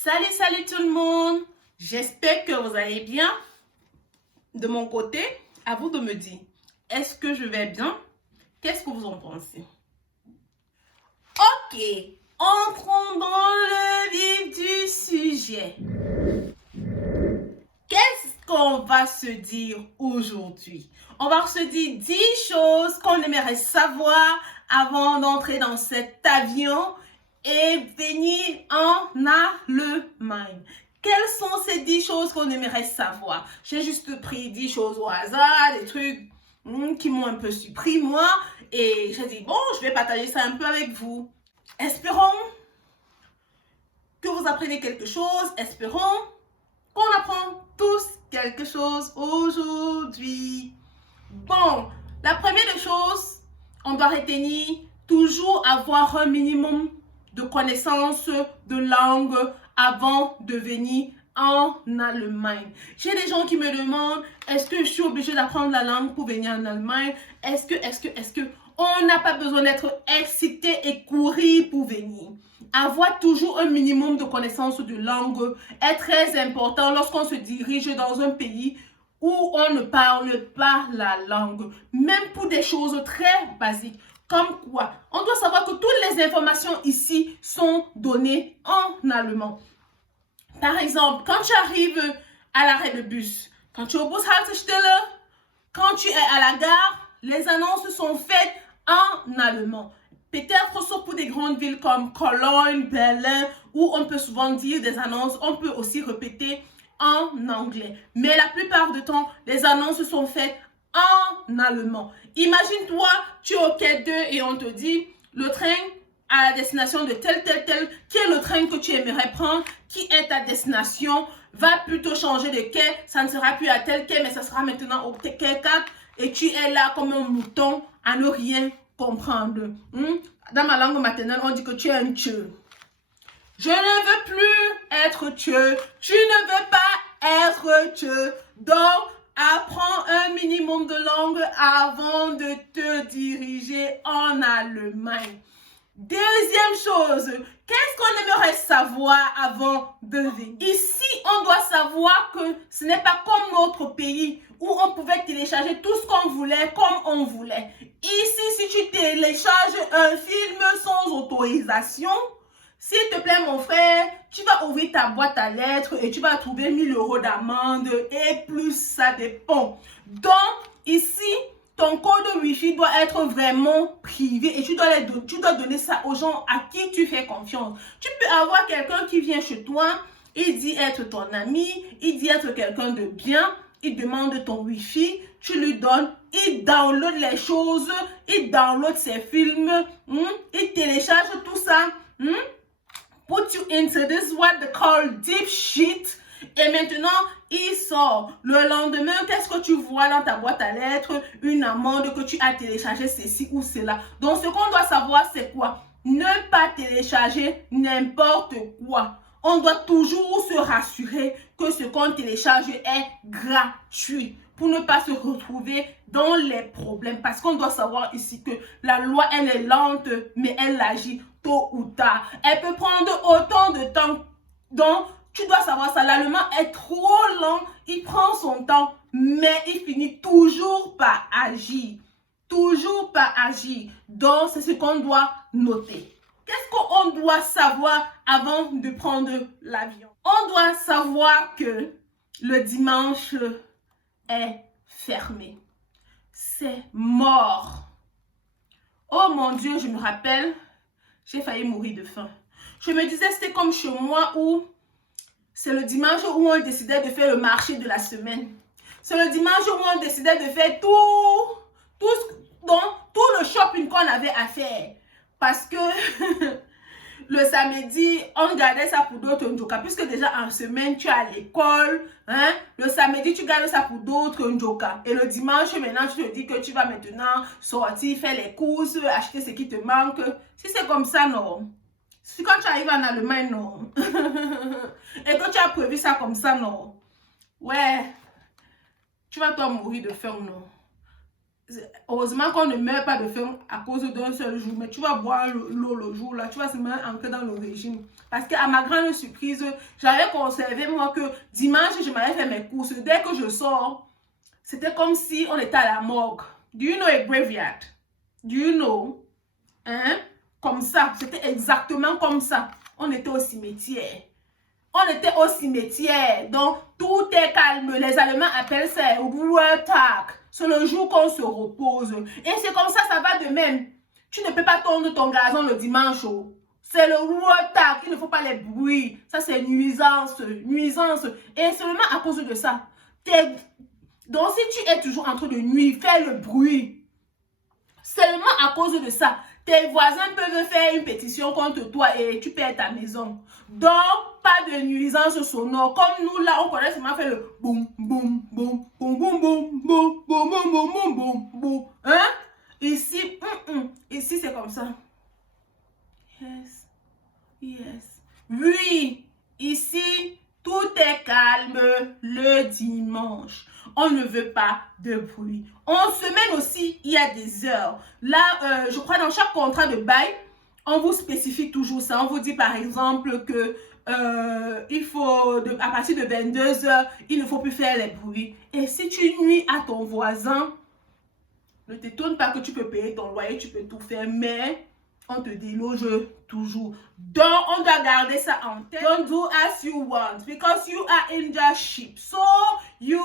Salut tout le monde. J'espère que vous allez bien. De mon côté, à vous de me dire, est-ce que je vais bien? Qu'est-ce que vous en pensez? Ok, entrons dans le vif du sujet. Qu'est-ce qu'on va se dire aujourd'hui? On va se dire 10 choses qu'on aimerait savoir avant d'entrer dans cet avion et venir en Allemagne. Quelles sont ces 10 choses qu'on aimerait savoir? J'ai juste pris 10 choses au hasard, des trucs qui m'ont un peu surpris moi, et j'ai dit bon, je vais partager ça un peu avec vous. Espérons que vous apprenez quelque chose, espérons qu'on apprend tous quelque chose aujourd'hui. Bon, la première des choses, on doit retenir toujours avoir un minimum de connaissances de langue avant de venir en Allemagne. J'ai des gens qui me demandent, est-ce que je suis obligée d'apprendre la langue pour venir en Allemagne? Est-ce que on n'a pas besoin d'être excité et courir pour venir? Avoir toujours un minimum de connaissances de langue est très important lorsqu'on se dirige dans un pays où on ne parle pas la langue, même pour des choses très basiques. Comme quoi, on doit savoir que toutes les informations ici sont données en allemand. Par exemple, quand tu arrives à l'arrêt de bus, quand tu es au Bushaltestelle, quand tu es à la gare, les annonces sont faites en allemand. Peut-être sauf pour des grandes villes comme Cologne, Berlin, où on peut souvent dire des annonces, on peut aussi répéter en anglais. Mais la plupart du temps, les annonces sont faites en allemand. Imagine-toi, tu es au quai 2 et on te dit le train à la destination de tel, qui est le train que tu aimerais prendre, qui est ta destination, va plutôt changer de quai, ça ne sera plus à tel quai, mais ça sera maintenant au quai 4, et tu es là comme un mouton à ne rien comprendre. Dans ma langue maternelle, on dit que tu es un tueur. Je ne veux plus être tueur. Tu ne veux pas être tueur. Donc, apprends un minimum de langue avant de te diriger en Allemagne. Deuxième chose, qu'est-ce qu'on aimerait savoir avant de venir? Ici, on doit savoir que ce n'est pas comme notre pays où on pouvait télécharger tout ce qu'on voulait comme on voulait. Ici, si tu télécharges un film sans autorisation, s'il te plaît mon frère, tu vas ouvrir ta boîte à lettres et tu vas trouver 1000 € d'amende et plus ça dépend. Donc, ici, ton code Wi-Fi doit être vraiment privé et tu dois donner ça aux gens à qui tu fais confiance. Tu peux avoir quelqu'un qui vient chez toi, il dit être ton ami, il dit être quelqu'un de bien, il demande ton Wi-Fi, tu lui donnes, il download les choses, il download ses films, il télécharge tout ça, put you into this what they call deep shit. Et maintenant, il sort. Le lendemain, qu'est-ce que tu vois dans ta boîte à lettres? Une amende que tu as téléchargé ceci ou cela. Donc, ce qu'on doit savoir, c'est quoi? Ne pas télécharger n'importe quoi. On doit toujours se rassurer que ce qu'on télécharge est gratuit pour ne pas se retrouver dans les problèmes. Parce qu'on doit savoir ici que la loi, elle est lente, mais elle agit tôt ou tard. Elle peut prendre autant de temps. Donc, tu dois savoir ça. L'allemand est trop lent. Il prend son temps, mais il finit toujours par agir. Toujours par agir. Donc, c'est ce qu'on doit noter. Qu'est-ce qu'on doit savoir avant de prendre l'avion? On doit savoir que le dimanche est fermé. C'est mort. Oh mon Dieu, je me rappelle, j'ai failli mourir de faim. Je me disais, c'était comme chez moi où c'est le dimanche où on décidait de faire le marché de la semaine. C'est le dimanche où on décidait de faire tout le shopping qu'on avait à faire. Parce que le samedi, on gardait ça pour d'autres njoka. Puisque déjà en semaine, tu es à l'école. Le samedi, tu gardes ça pour d'autres njoka. Et le dimanche, maintenant, tu te dis que tu vas maintenant sortir, faire les courses, acheter ce qui te manque. Si c'est comme ça, non. Si quand tu arrives en Allemagne, non. Et que tu as prévu ça comme ça, non. Ouais. Tu vas toi mourir de faim, non. heureusement qu'on ne meurt pas de faim à cause d'un seul jour, mais tu vas boire l'eau le jour là, tu vas se mettre entrer dans le régime. Parce qu'à ma grande surprise, j'avais conservé moi que dimanche, je m'avais fait mes courses. Dès que je sors, c'était comme si on était à la morgue. Do you know a graveyard? Do you know? Hein? Comme ça, c'était exactement comme ça. On était au cimetière. On était au cimetière, donc tout est calme. Les Allemands appellent ça Ruhetag. C'est le jour qu'on se repose. Et c'est comme ça va de même. Tu ne peux pas tondre ton gazon le dimanche. C'est le Ruhetag. Il ne faut pas les bruits. Ça, c'est nuisance. Nuisance. Et seulement à cause de ça. Donc, si tu es toujours en train de nuire, fais le bruit. Seulement à cause de ça. Tes voisins peuvent faire une pétition contre toi et tu perds ta maison. Donc, pas de nuisance sonore. Comme nous, là, on connaît seulement faire le boum, boum, boum, boum, boum, boum, boum, boum, boum, boum, boum, boum, boum. Hein? Ici, ici, c'est comme ça. Yes. Yes. Oui, ici, tout est calme le dimanche. On ne veut pas de bruit. En semaine aussi, il y a des heures. Là, je crois dans chaque contrat de bail, on vous spécifie toujours ça. On vous dit par exemple que il faut, à partir de 22 heures, il ne faut plus faire les bruits. Et si tu nuis à ton voisin, ne t'étonne pas que tu peux payer ton loyer, tu peux tout faire, mais on te déloge toujours. Donc, on doit garder ça en tête. Don't do as you want because you are in their ship. So, you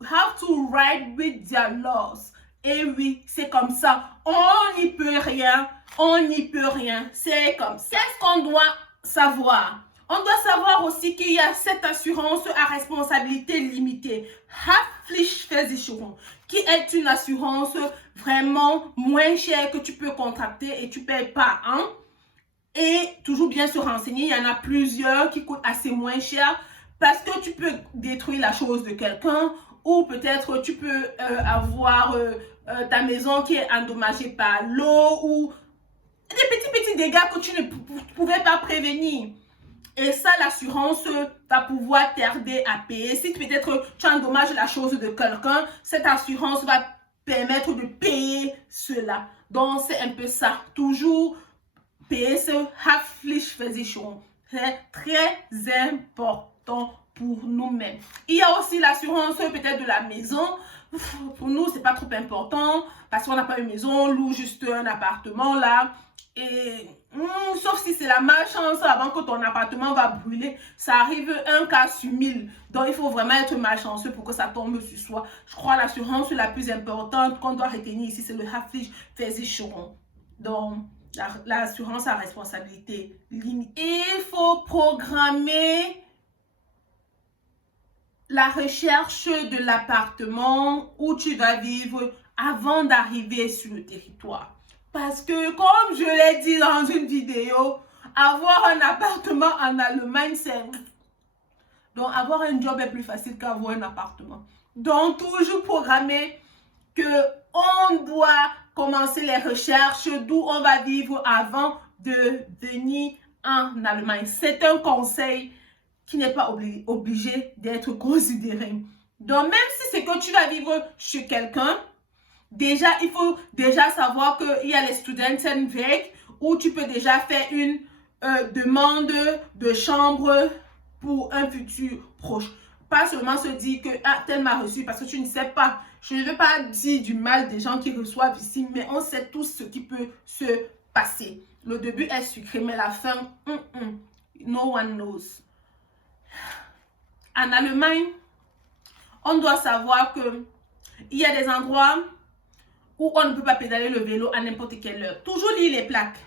have to ride with their laws. Et oui, c'est comme ça. On n'y peut rien. On n'y peut rien. C'est comme ça. Qu'est-ce qu'on doit savoir? On doit savoir aussi qu'il y a cette assurance à responsabilité limitée, Haftpflichtversicherung, qui est une assurance vraiment moins chère que tu peux contracter et tu ne payes pas un. Et toujours bien se renseigner, il y en a plusieurs qui coûtent assez moins cher parce que tu peux détruire la chose de quelqu'un ou peut-être tu peux avoir ta maison qui est endommagée par l'eau ou des petits dégâts que tu ne pouvais pas prévenir. Et ça, l'assurance va pouvoir t'aider à payer. Si peut-être tu endommages la chose de quelqu'un, cette assurance va permettre de payer cela. Donc, c'est un peu ça. Toujours payer ce Haftpflichtversicherung. C'est très important pour nous-mêmes. Il y a aussi l'assurance peut-être de la maison. Pour nous, c'est pas trop important parce qu'on n'a pas une maison, on loue juste un appartement là. Et sauf si c'est la malchance avant que ton appartement va brûler, ça arrive un cas sur 1000. Donc, il faut vraiment être malchanceux pour que ça tombe sur soi. Je crois l'assurance la plus importante qu'on doit retenir ici, c'est le Haftpflichtversicherung. Donc, l'assurance à responsabilité limitée. Il faut programmer la recherche de l'appartement où tu vas vivre avant d'arriver sur le territoire. Parce que, comme je l'ai dit dans une vidéo, avoir un appartement en Allemagne, c'est... Donc, avoir un job est plus facile qu'avoir un appartement. Donc, toujours programmer qu'on doit commencer les recherches d'où on va vivre avant de venir en Allemagne. C'est un conseil qui n'est pas obligé d'être considéré. Donc, même si c'est que tu vas vivre chez quelqu'un, déjà, il faut déjà savoir qu'il y a les Studentenwerk où tu peux déjà faire une demande de chambre pour un futur proche. Pas seulement se dire que tel m'a reçu parce que tu ne sais pas. Je ne veux pas dire du mal des gens qui reçoivent ici, mais on sait tous ce qui peut se passer. Le début est sucré, mais la fin, no one knows. En Allemagne, on doit savoir que il y a des endroits où on ne peut pas pédaler le vélo à n'importe quelle heure. Toujours lire les plaques.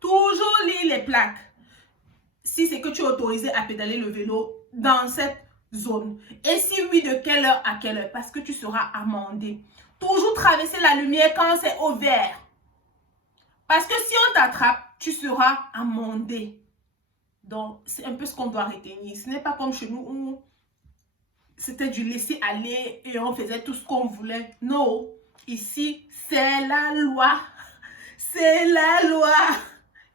Toujours lire les plaques. Si c'est que tu es autorisé à pédaler le vélo dans cette zone. Et si oui, de quelle heure à quelle heure? Parce que tu seras amendé. Toujours traverser la lumière quand c'est au vert. Parce que si on t'attrape, tu seras amendé. Donc, c'est un peu ce qu'on doit retenir. Ce n'est pas comme chez nous où c'était du laisser aller et on faisait tout ce qu'on voulait. Non. Ici, c'est la loi. C'est la loi.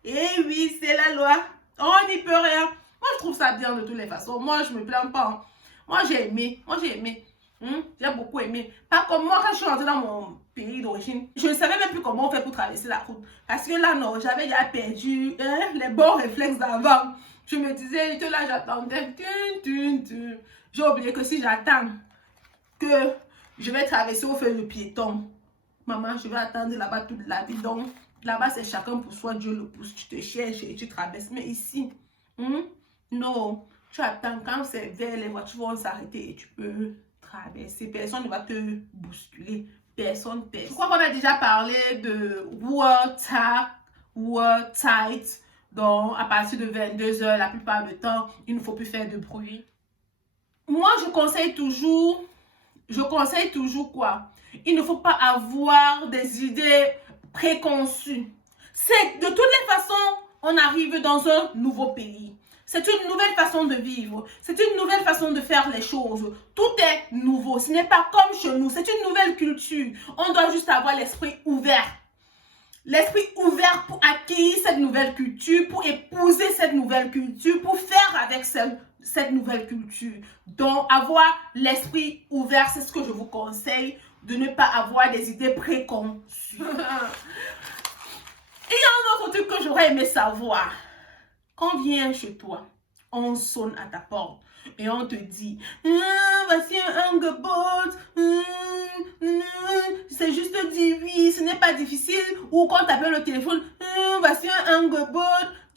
Et oui, c'est la loi. On n'y peut rien. Moi, je trouve ça bien de toutes les façons. Moi, je ne me plains pas. Moi, j'ai aimé. Moi, j'ai aimé. J'ai beaucoup aimé. Pas comme moi, quand je suis rentrée dans mon pays d'origine, je ne savais même plus comment on fait pour traverser la route. Parce que là, non, j'avais déjà perdu les bons réflexes d'avant. Je me disais, que là, j'attendais. J'ai oublié que si j'attends que je vais traverser au feu de piéton, maman, je vais attendre là-bas toute la vie. Donc, là-bas, c'est chacun pour soi, Dieu le pousse. Tu te cherches et tu traverses. Mais ici, non, tu attends. Quand c'est vert, les voitures vont s'arrêter et tu peux traverser. Personne ne va te bousculer. Personne. Je crois qu'on a déjà parlé de World Tight. Donc, à partir de 22h, la plupart du temps, il ne faut plus faire de bruit. Moi, je conseille toujours quoi? Il ne faut pas avoir des idées préconçues. C'est de toutes les façons, on arrive dans un nouveau pays. C'est une nouvelle façon de vivre. C'est une nouvelle façon de faire les choses. Tout est nouveau. Ce n'est pas comme chez nous. C'est une nouvelle culture. On doit juste avoir l'esprit ouvert. L'esprit ouvert pour acquérir cette nouvelle culture, pour épouser cette nouvelle culture, pour faire avec cette nouvelle culture. Donc, avoir l'esprit ouvert, c'est ce que je vous conseille, de ne pas avoir des idées préconçues. Il y a un autre truc que j'aurais aimé savoir. Quand on vient chez toi, on sonne à ta porte et on te dit voici un Angebot, c'est juste dire oui, ce n'est pas difficile. Ou quand tu appelles le téléphone, voici un Angebot,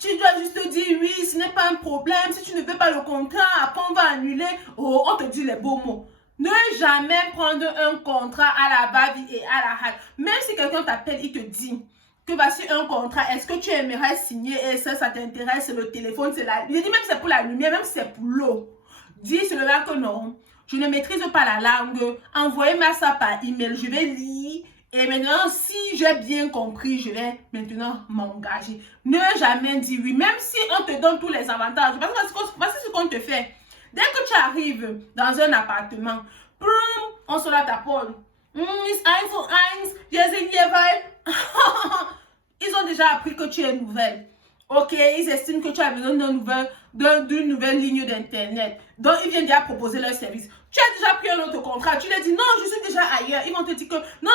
tu dois juste dire oui, ce n'est pas un problème. Si tu ne veux pas le contrat, après on va annuler. Oh, on te dit les beaux mots. Ne jamais prendre un contrat à la va-vite et à la hâte. Même si quelqu'un t'appelle, il te dit que voici un contrat, est-ce que tu aimerais signer et ça t'intéresse, le téléphone, c'est la... Je dis même c'est pour la lumière, même si c'est pour l'eau. Dis seulement que non, je ne maîtrise pas la langue, envoyez-moi ça par email, je vais lire et maintenant si j'ai bien compris, je vais maintenant m'engager. Ne jamais dire oui, même si on te donne tous les avantages, parce que voici ce qu'on te fait. Dès que tu arrives dans un appartement, on se la taponne. Ist 1 zu 1, wir sind hierbei. Ils ont déjà appris que tu es nouvelle. Ok, ils estiment que tu as besoin d'une nouvelle ligne d'internet. Donc, ils viennent déjà proposer leur service. Tu as déjà pris un autre contrat. Tu leur dis non, je suis déjà ailleurs. Ils vont te dire que non,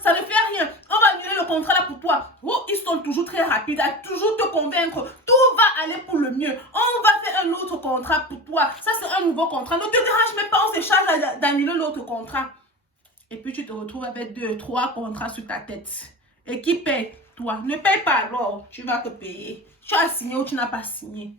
ça ne fait rien. On va annuler le contrat là pour toi. Oh, ils sont toujours très rapides à toujours te convaincre. Tout va aller pour le mieux. On va faire un autre contrat pour toi. Ça, c'est un nouveau contrat. Ne te dérange même pas, on se charge d'annuler l'autre contrat. Et puis, tu te retrouves avec 2, 3 contrats sur ta tête. Et qui paie? Toi. Ne paye pas alors. Tu vas te payer. Tu as signé ou tu n'as pas signé.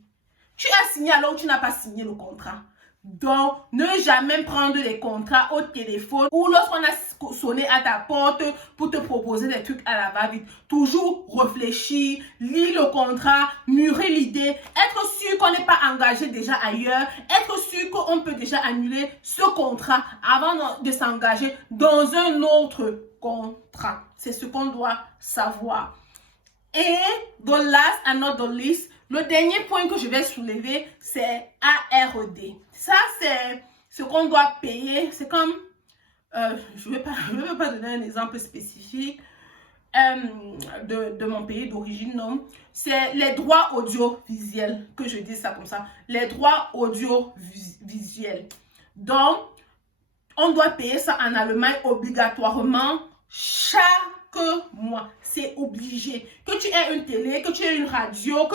Tu as signé alors ou tu n'as pas signé le contrat. Donc, ne jamais prendre des contrats au téléphone ou lorsqu'on a sonné à ta porte pour te proposer des trucs à la va-vite. Toujours réfléchir, lire le contrat, mûrir l'idée, être sûr qu'on n'est pas engagé déjà ailleurs, être sûr qu'on peut déjà annuler ce contrat avant de s'engager dans un autre contrat. C'est ce qu'on doit savoir. Et, the last and not the least, le dernier point que je vais soulever, c'est ARD. Ça, c'est ce qu'on doit payer. C'est comme, je ne vais pas donner un exemple spécifique de mon pays d'origine, non. C'est les droits audiovisuels, que je dis ça comme ça. Les droits audiovisuels. Donc, on doit payer ça en Allemagne obligatoirement chaque mois. C'est obligé. Que tu aies une télé, que tu aies une radio,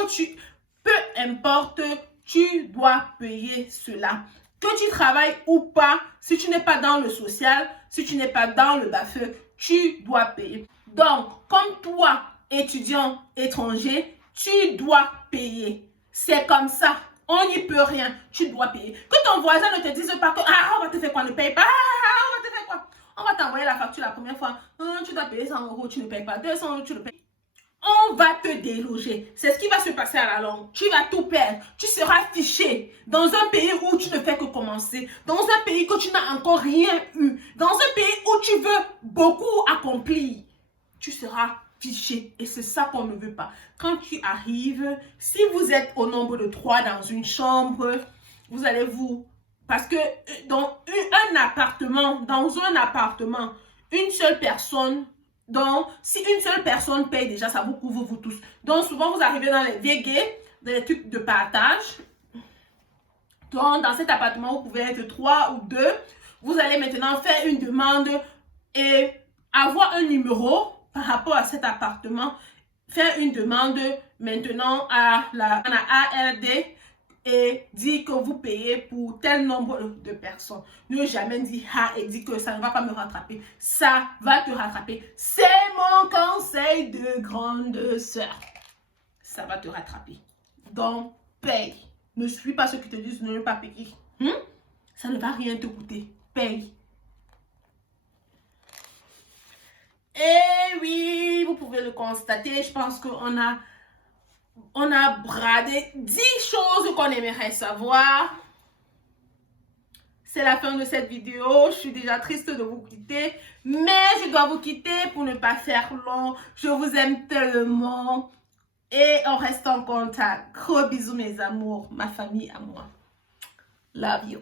peu importe, tu dois payer cela. Que tu travailles ou pas, si tu n'es pas dans le social, si tu n'es pas dans le BAföG, tu dois payer. Donc, comme toi, étudiant étranger, tu dois payer. C'est comme ça. On n'y peut rien. Tu dois payer. Que ton voisin ne te dise pas que on va te faire quoi, ne paye pas. On va te faire quoi. On va t'envoyer la facture la première fois. Tu dois payer 100 €, tu ne payes pas. 200 €, tu ne payes pas. On va te déloger. C'est ce qui va se passer à la longue. Tu vas tout perdre. Tu seras fiché dans un pays où tu ne fais que commencer. Dans un pays que tu n'as encore rien eu. Dans un pays où tu veux beaucoup accomplir. Tu seras fiché. Et c'est ça qu'on ne veut pas. Quand tu arrives, si vous êtes au nombre de 3 dans une chambre, vous allez vous... Parce que dans un appartement, une seule personne... Donc, si une seule personne paye déjà, ça vous couvre vous tous. Donc, souvent, vous arrivez dans les VG, dans les trucs de partage. Donc, dans cet appartement, vous pouvez être 3 ou 2. vous allez maintenant faire une demande et avoir un numéro par rapport à cet appartement. Faire une demande maintenant à la ARD et dire que vous payez pour tel nombre de personnes. Ne jamais dire ah et dire que ça ne va pas me rattraper. Ça va te rattraper. C'est mon conseil de grande sœur. Ça va te rattraper. Donc, paye. Ne suis pas ceux qui te disent de ne pas payer. Ça ne va rien te coûter. Paye. Et oui, vous pouvez le constater. Je pense qu'on a bradé 10 choses qu'on aimerait savoir. C'est la fin de cette vidéo. Je suis déjà triste de vous quitter. Mais je dois vous quitter pour ne pas faire long. Je vous aime tellement. Et on reste en contact. Gros bisous mes amours. Ma famille à moi. Love you.